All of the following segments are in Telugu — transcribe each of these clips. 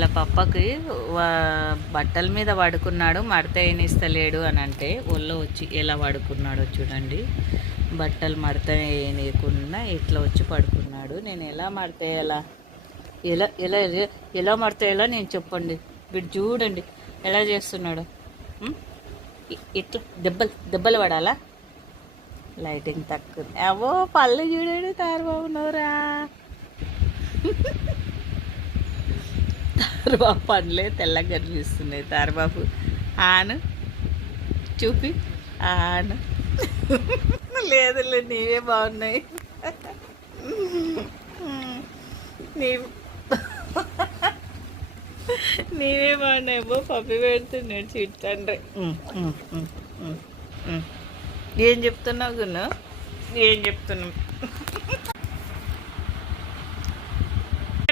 వాళ్ళ పప్పకి బట్టల మీద పడుకున్నాడు, మడత వేయనిస్తలేడు అని అంటే ఒళ్ళో వచ్చి ఎలా పడుకున్నాడో చూడండి. బట్టలు మడత వేయనీయకుండా ఇట్లా వచ్చి పడుకున్నాడు. నేను ఎలా మడత వేయాలా, ఎలా ఎలా ఎలా మడత వేయాలా నేను చెప్పండి. వీడు చూడండి ఎలా చేస్తున్నాడు. ఇట్లా దెబ్బలు పడాలా. లైటింగ్ తక్కువ. అవో పళ్ళు చూడండి తారబాబునవరా. తారబాబు పండ్లే తెల్లగా కనిపిస్తున్నాయి. తారబాబు ఆను చూపి ఆను. లేదులే నీవే బాగున్నాయి. నీవే బాగున్నాయి. పప్పి పెడుతున్నాడు చిట్టండ్రి. ఏం చెప్తున్నావు గున్నా, ఏం చెప్తున్నావు?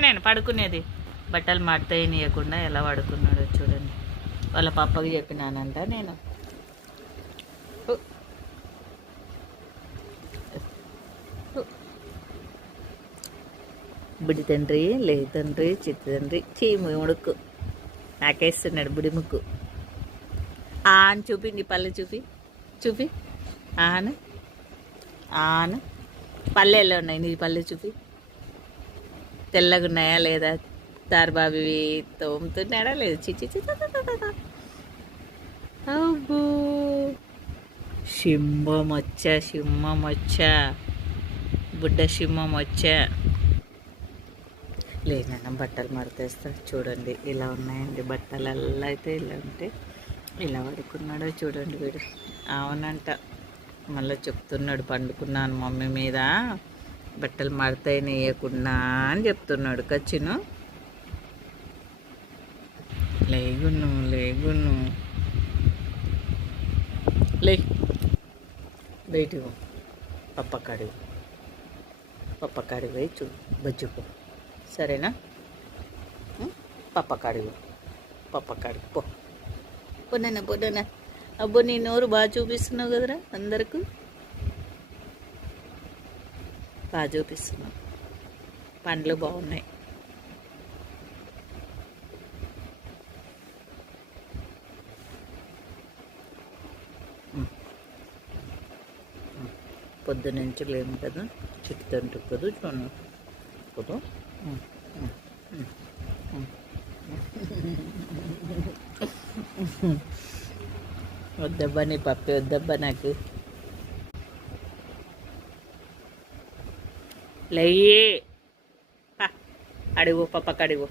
నేను పడుకునేది బట్టలు మడతయ్యనీయకుండా ఎలా పడుకున్నాడో చూడండి. వాళ్ళ పప్పకి చెప్పినానంట నేను. బుడి తండ్రి లే తండ్రి చిత్త తండ్రి చీము ముడుకు నాకేస్తున్నాడు బుడి ముక్కు. ఆను చూపి, నీ పళ్ళు చూపి చూపి. ఆను ఆను పళ్ళు ఎలా ఉన్నాయి నీ పళ్ళు చూపి. తెల్లగా ఉన్నాయా లేదా? తారబాబి తోముతున్నాడా లేదా? చిచ్చి అబ్బో సింహం వచ్చా, సింహం వచ్చా, బుడ్డ సింహం వచ్చా. లేదన్నా బట్టలు మడతేస్తా చూడండి. ఇలా ఉన్నాయండి బట్టలల్లా. అయితే ఇలా ఉంటే ఇలా పడుకున్నాడో చూడండి వీడు. అవునంట, మళ్ళీ చెప్తున్నాడు పండుకున్నాను మమ్మీ మీద బట్టలు మడతయ్యకుండా అని చెప్తున్నాడు. కచ్చిను లేగును లేగును లే బయటికి పప్పకాడికి పోయి బజ్జుకో, సరేనా? పప్పకాడికి పో పొద్దున. అబ్బో నీ నోరు బాగా చూపిస్తున్నావు కదరా అందరికి. బాగా చూపిస్తున్నావు, పండ్లు బాగున్నాయి. పొద్దునుంచి లేము కదా, చిట్టుతంటు కదా చూడండి కదా. వద్దబ్బా నీ పప్పి వద్దబ్బా నాకు. లయ్యే అడిగో పప్పకి అడిగో.